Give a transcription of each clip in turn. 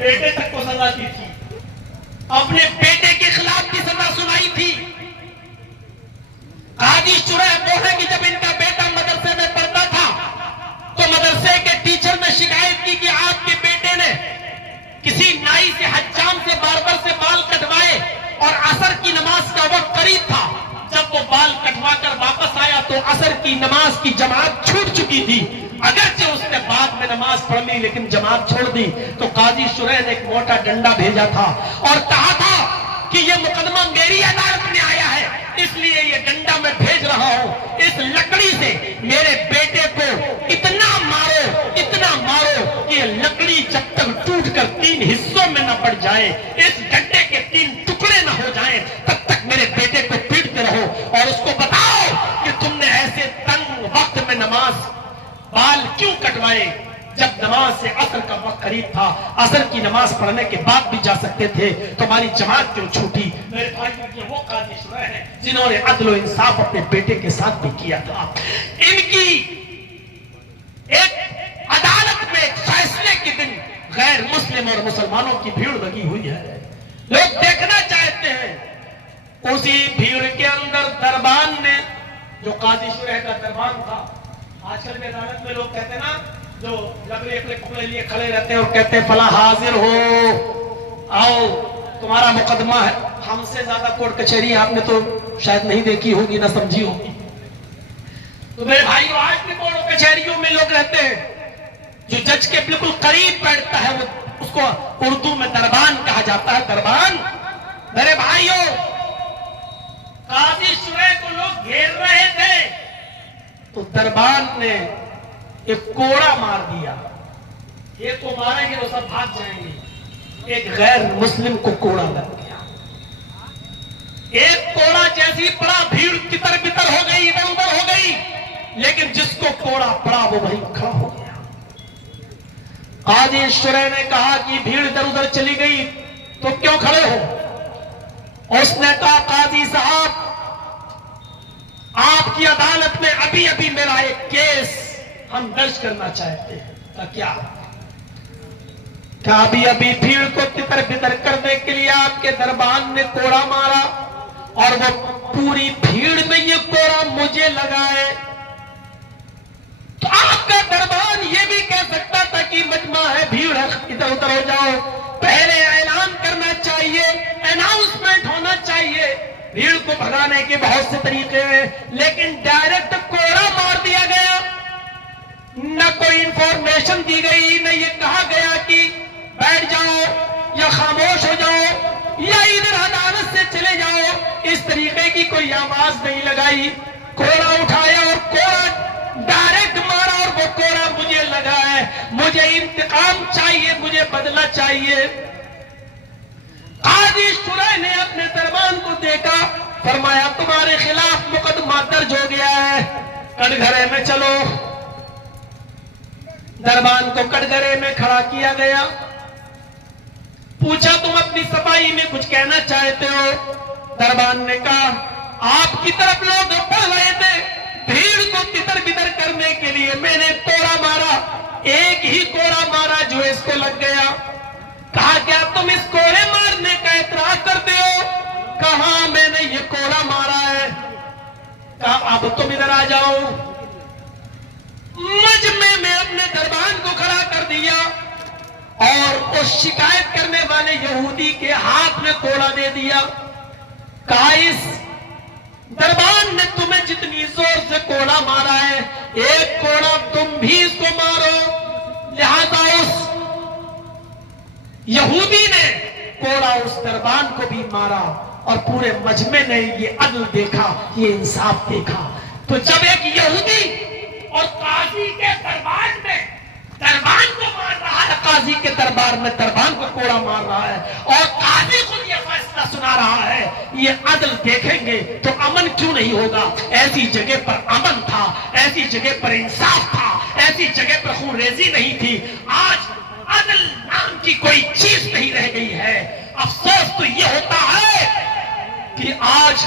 بیٹے تک کو سزا دی تھی، اپنے بیٹے کے خلاف بھی سزا سنائی تھی۔ قاضی شریح وہ ہے کہ جب ان کا بیٹا مدرسے میں پڑھتا تھا تو مدرسے کے ٹیچر نے شکایت کی کہ آپ کے بیٹے نے کسی نائی سے، حجام سے، باربر سے بال کٹوائے اور عصر کی نماز کا وقت قریب تھا۔ جب وہ بال کٹوا کر واپس آیا تو عصر کی نماز کی جماعت چھوٹ چکی تھی، اگرچہ اس نے بعد میں نماز پڑھ لی لیکن جماعت چھوڑ دی۔ تو قاضی شریح نے ایک موٹا ڈنڈا بھیجا تھا اور کہا تھا کہ یہ مقدمہ میری عدالت میں آیا ہے، اس لیے یہ ڈنڈا میں بھیج رہا ہوں، اس لکڑی سے میرے بیٹے کو اتنا مارو کہ یہ لکڑی جب تک ٹوٹ کر 3 حصوں میں نہ پڑ جائے، اس ڈنڈے کے 3 ٹکڑے نہ ہو جائیں، تب تک میرے بیٹے کو پیٹتے رہو اور اس کو بتاؤ کہ تم نے ایسے تنگ وقت میں نماز بال کیوں کٹوائے جب نماز سے عصر کا وقت قریب تھا، عصر کی نماز پڑھنے کے بعد بھی جا سکتے تھے، تمہاری جماعت کیوں چھوٹی؟ میرے بھائی یہ وہ قاضی شریح ہیں جنہوں نے عدل و انصاف اپنے بیٹے کے ساتھ بھی کیا تھا۔ ان کی ایک عدالت میں ایک فیصلے کے دن غیر مسلم اور مسلمانوں کی بھیڑ لگی ہوئی ہے، لوگ دیکھنا چاہتے ہیں۔ اسی بھیڑ کے اندر دربان نے، جو قاضی شریح کا دربان تھا، آج کل کے عدالت میں لوگ کہتے ہیں نا، جو لکڑی اپنے کپڑے لیے کھڑے رہتے ہیں اور کہتے ہیں فلاں حاضر ہو، آؤ تمہارا مقدمہ ہے۔ ہم سے زیادہ کورٹ کچہری آپ نے تو شاید نہیں دیکھی ہوگی، نہ سمجھی ہوگی۔ تو میرے بھائیو، آج بھی کورٹ کچہریوں میں لوگ رہتے ہیں، جو جج کے بالکل قریب بیٹھتا ہے وہ اس کو اردو میں دربان کہا جاتا ہے، دربان۔ میرے بھائیو، قاضی شریح کو لوگ گھیر رہے تھے تو دربان نے ایک کوڑا مار دیا۔ ایک کو ماریں گے وہ سب بھاگ جائیں گے، ایک غیر مسلم کو کوڑا لگ گیا۔ ایک کوڑا جیسی پڑا، بھیڑ تتر بتر ہو گئی، ادھر ادھر ہو گئی، لیکن جس کو کوڑا پڑا وہ وہیں کھڑا ہو گیا۔ قاضی شریح نے کہا کہ بھیڑ ادھر ادھر چلی گئی تو کیوں کھڑے ہو؟ اس نے کہا قاضی صاحب، آپ کی عدالت میں ابھی ابھی میرا ایک کیس ہم درج کرنا چاہتے ہیں۔ کیا ابھی ابھی بھیڑ کو تتر بتر کرنے کے لیے آپ کے دربان نے کوڑا مارا اور وہ پوری بھیڑ میں یہ کوڑا مجھے لگا ہے؟ تو آپ کا دربان یہ بھی کہہ سکتا تھا کہ مجمع ہے، بھیڑ ہے، ادھر ادھر ہو جاؤ، پہلے اعلان کرنا چاہیے، اناؤنسمنٹ ہونا چاہیے۔ بھیڑ کو بھگانے کے بہت سے طریقے ہیں، لیکن ڈائریکٹ کوڑا مار دیا گیا، نہ کوئی انفارمیشن دی گئی، نہ یہ کہا گیا کہ بیٹھ جاؤ یا خاموش ہو جاؤ یا ادھر عدالت سے چلے جاؤ، اس طریقے کی کوئی آواز نہیں لگائی۔ کوڑا اٹھایا اور کوڑا ڈائریکٹ مارا اور وہ کوڑا مجھے لگا ہے، مجھے انتقام چاہیے، مجھے بدلہ چاہیے۔ قاضی شریح نے اپنے دربان کو دیکھا، فرمایا تمہارے خلاف مقدمہ درج ہو گیا ہے، کٹگھرے میں چلو۔ دربان کو کٹگھرے میں کھڑا کیا گیا، پوچھا تم اپنی صفائی میں کچھ کہنا چاہتے ہو؟ دربان نے کہا آپ کی طرف لوگ پڑھ رہے تھے، بھیڑ کو تتر بتر کرنے کے لیے میں نے کوڑا مارا، ایک ہی کوڑا مارا جو اس کو لگ گیا۔ کہا کیا تم اس کوڑے مارنے کا اعتراف کرتے ہو؟ کہا میں نے یہ کوڑا مارا ہے۔ کہا اب تم ادھر آ جاؤ۔ مجمع میں اپنے دربان کو کھڑا کر دیا اور اس شکایت کرنے والے یہودی کے ہاتھ میں کوڑا دے دیا۔ کہا اس دربان نے تمہیں جتنی زور سے کوڑا مارا ہے، ایک کوڑا تم بھی اس کو مارو۔ لہذا اس یہودی نے کوڑا اس دربان کو بھی مارا اور پورے مجمع نے یہ عدل دیکھا، یہ انصاف دیکھا۔ تو جب ایک یہودی اور قاضی کے دربار میں دربان کو مار رہا ہے، قاضی کے دربار میں دربان کو کوڑا مار رہا ہے اور قاضی خود یہ فیصلہ سنا رہا ہے، یہ عدل دیکھیں گے تو امن کیوں نہیں ہوگا؟ ایسی جگہ پر امن تھا، ایسی جگہ پر انصاف تھا، ایسی جگہ پر خون ریزی نہیں تھی۔ آج عدل نام کی کوئی چیز نہیں رہ گئی ہے۔ افسوس تو یہ ہوتا ہے کہ آج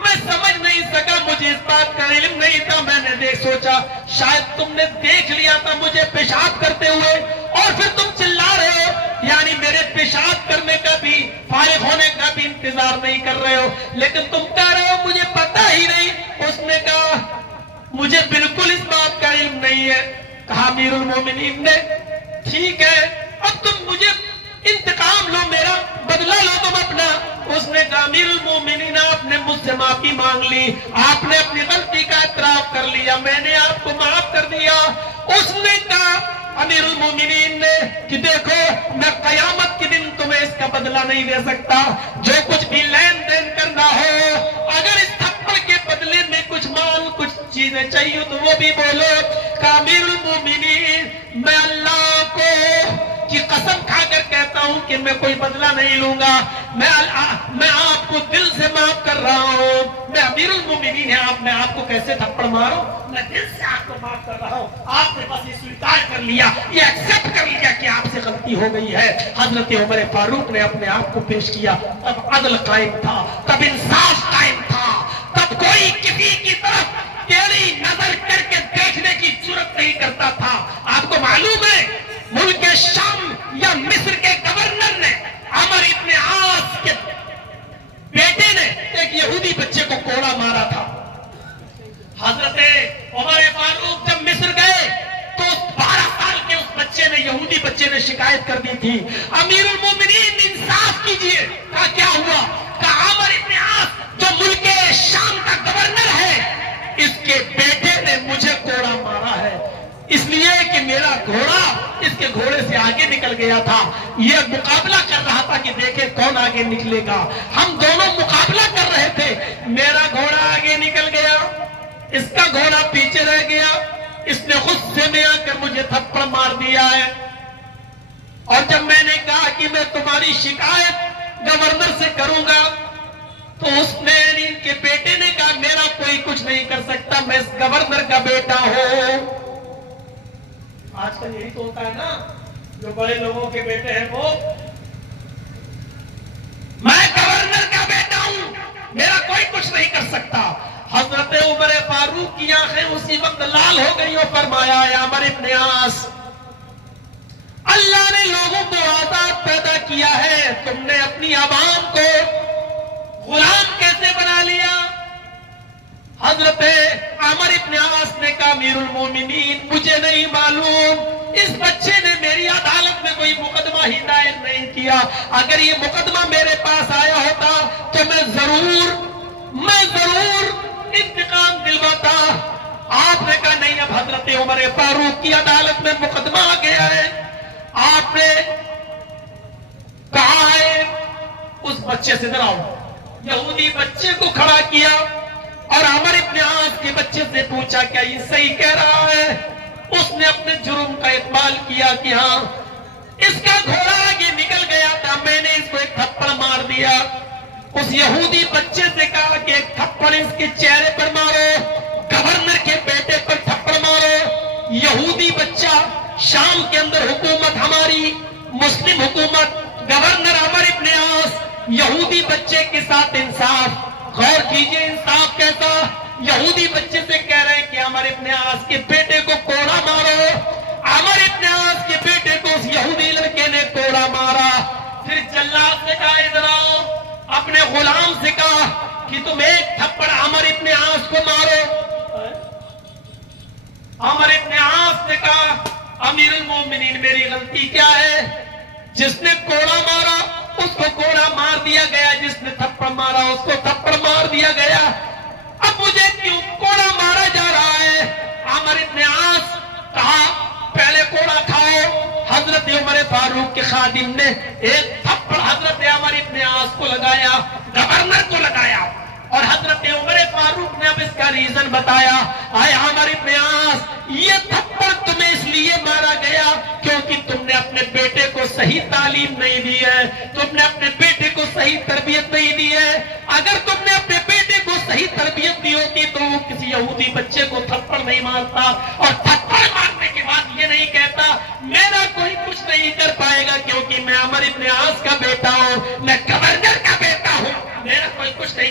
میں سمجھ نہیں سکا, مجھے اس بات کا علم نہیں تھا. میں نے سوچا شاید تم نے دیکھ لیا تھا مجھے پیشاب کرتے ہوئے اور پھر تم چلا رہے ہو, یعنی میرے پیشاب کرنے کا بھی, فارغ ہونے کا بھی انتظار نہیں کر رہے ہو, لیکن تم کہہ رہے ہو مجھے پتا ہی نہیں. اس نے کہا مجھے بالکل اس بات کا علم نہیں ہے. کہا امیر المومنین نے ٹھیک ہے اب تم مجھے انتقام لو, میرا بدلہ لو تم اپنا. اس نے کہا امیر المومنین آپ نے مجھ سے معافی مانگ لی, آپ نے اپنی غلطی کا اعتراف کر لیا, میں نے آپ کو معاف کر دیا. اس نے کہا امیر المومنین نے کہ دیکھو میں قیامت کے دن تمہیں اس کا بدلہ نہیں دے سکتا, جو کچھ بھی لین دین کرنا ہو, اگر اس تھپڑ کے بدلے میں کچھ مال کچھ چیزیں چاہیے تو وہ بھی بولو. کہ امیر المومنین میں اللہ کو کی قسم کھا کر کہتا ہوں کہ میں کوئی بدلہ نہیں لوں گا, میں آپ کو دل سے معاف کر رہا ہوں. میں امیر المومنین ہے, میں آپ کو کیسے تھپڑ ماروں, میں دل سے آپ کو معاف کر رہا ہوں. آپ نے بس یہ سویکار کر لیا, یہ ایکسپٹ کر لیا کہ آپ سے غلطی ہو گئی ہے. حضرت عمر فاروق نے اپنے آپ کو پیش کیا, تب عدل قائم تھا, تب انصاف قائم تھا, تب کوئی کسی کی طرف تیری نظر کر کے دیکھنے کی جرات نہیں کرتا تھا. آپ کو معلوم ہے ملک شام یا مصر کے گورنر نے عمر ابن عاص کے بیٹے نے ایک یہودی بچے کو کوڑا مارا تھا. حضرت عمر فاروق جب مصر گئے تو 12 سال کے اس بچے نے, یہودی بچے نے شکایت کر دی تھی, امیر المومنین انصاف کیجئے. کہا کیا ہوا؟ کہا عمر ابن عاص جو ملک شام کا گورنر ہے, اس کے بیٹے نے مجھے کوڑا مارا ہے, اس لیے کہ میرا گھوڑا اس کے گھوڑے سے آگے نکل گیا تھا. یہ مقابلہ کر رہا تھا کہ دیکھے کون آگے نکلے گا. ہم دونوں مقابلہ کر رہے تھے, میرا گھوڑا آگے نکل گیا, اس کا گھوڑا پیچھے رہ گیا. اس نے غصے میں آ کر مجھے تھپڑ مار دیا ہے. اور جب میں نے کہا کہ میں تمہاری شکایت گورنر سے کروں گا تو اس نے ان کے بیٹے نے کہا میرا کوئی کچھ نہیں کر سکتا, میں اس گورنر کا بیٹا ہوں. آج کل یہی تو ہوتا ہے نا, جو بڑے لوگوں کے بیٹے ہیں وہ, میں گورنر کا بیٹا ہوں, میرا کوئی کچھ نہیں کر سکتا. حضرت عمر فاروق کی آنکھیں اسی وقت لال ہو گئی اور فرمایا یا عمر ابن عاص, اللہ نے لوگوں کو آزاد پیدا کیا ہے, تم نے اپنی عوام کو غلام کیسے بنا لیا؟ حضرت عمر ابن عاص نے کہا امیر المومنین مجھے نہیں معلوم, اس بچے نے میری عدالت میں کوئی مقدمہ ہی دائر نہیں کیا. اگر یہ مقدمہ میرے پاس آیا ہوتا تو میں ضرور انتقام دلواتا. آپ نے کہا نہیں, اب حضرت عمر فاروق کی عدالت میں مقدمہ آ گیا ہے, آپ نے کہا ہے اس بچے سے ڈراؤ. یہودی بچے کو کھڑا کیا اور عمر ابن عاص کے بچے سے پوچھا کیا یہ صحیح کہہ رہا ہے؟ اس نے اپنے جرم کا اقبال کیا کہ ہاں اس کا گھوڑا آگے نکل گیا تھا, میں نے اس کو ایک تھپڑ مار دیا. اس یہودی بچے سے کہا کہ ایک تھپڑ اس کے چہرے پر مارو, گورنر کے بیٹے پر تھپڑ مارو. یہودی بچہ, شام کے اندر حکومت ہماری مسلم حکومت, گورنر عمر ابن عاص, یہودی بچے کے ساتھ انصاف. غور کیجئے انصاف کیسا, یہودی بچے سے کہہ رہے ہیں کہ عمر ابن عاص کے بیٹے کو کوڑا مارو. عمر ابن عاص کے بیٹے کو اس یہودی لڑکے نے کوڑا مارا. پھر جلاد سے کہا ادھر آؤ, اپنے غلام سے کہا کہ تم ایک تھپڑ عمر ابن عاص کو مارو. عمر ابن عاص نے کہا امیر المومنین میری غلطی کیا ہے؟ جس نے کوڑا مارا اس کو کوڑا مار دیا گیا, جس نے تھپڑ مارا اس کو تھپڑ مار دیا گیا, اب مجھے کیوں کوڑا مارا جا رہا ہے؟ عمر ابن عاص کہا پہلے کوڑا کھاؤ. حضرت عمر فاروق کے خادم نے ایک تھپڑ حضرت عمر ابن عاص کو لگایا, گورنر کو لگایا, اور حضرت عمر فاروق نے اب اس کا ریزن بتایا. آئے عمر ابن عاص, یہ تھپڑ تمہیں اس لیے مارا گیا کیونکہ تم نے اپنے بیٹے کو صحیح تعلیم نہیں دی ہے, تم نے اپنے بیٹے کو صحیح تربیت نہیں دی ہے. اگر تم نے اپنے بیٹے کو صحیح تربیت دی ہوتی تو وہ کسی یہودی بچے کو تھپڑ نہیں مارتا, اور تھپڑ مارنے کے بعد یہ نہیں کہتا میرا کوئی کچھ نہیں کر پائے گا کیونکہ میں عمر ابن عاص کا بیٹا ہوں, میں گورنر کا بیٹا ہوں, میرا کوئی کچھ نہیں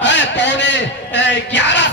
11:15